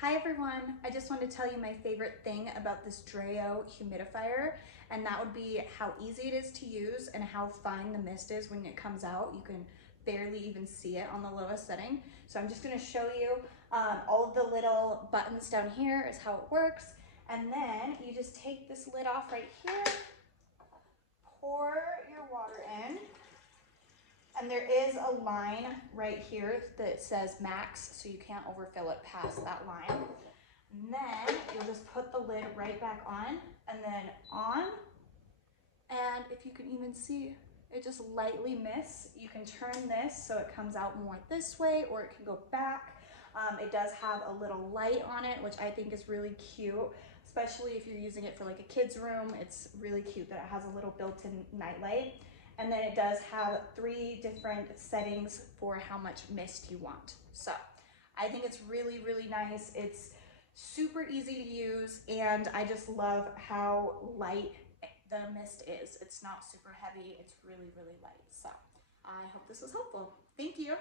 Hi everyone, I just wanted to tell you my favorite thing about this Dreo humidifier, and that would be how easy it is to use and how fine the mist is when it comes out. You can barely even see it on the lowest setting. So I'm just going to show you all of the little buttons down here is how it works, and then you just take this lid off right here, pour your water in. And there is a line right here that says max, so you can't overfill it past that line. And then you'll just put the lid right back on and then on. And if you can even see, it just lightly mists. You can turn this so it comes out more this way, or it can go back. It does have a little light on it, which I think is really cute, especially if you're using it for like a kid's room. It's really cute that it has a little built-in nightlight. And then it does have 3 different settings for how much mist you want. So I think it's really, really nice. It's super easy to use, and I just love how light the mist is. It's not super heavy. It's really, really light. So I hope this was helpful. Thank you.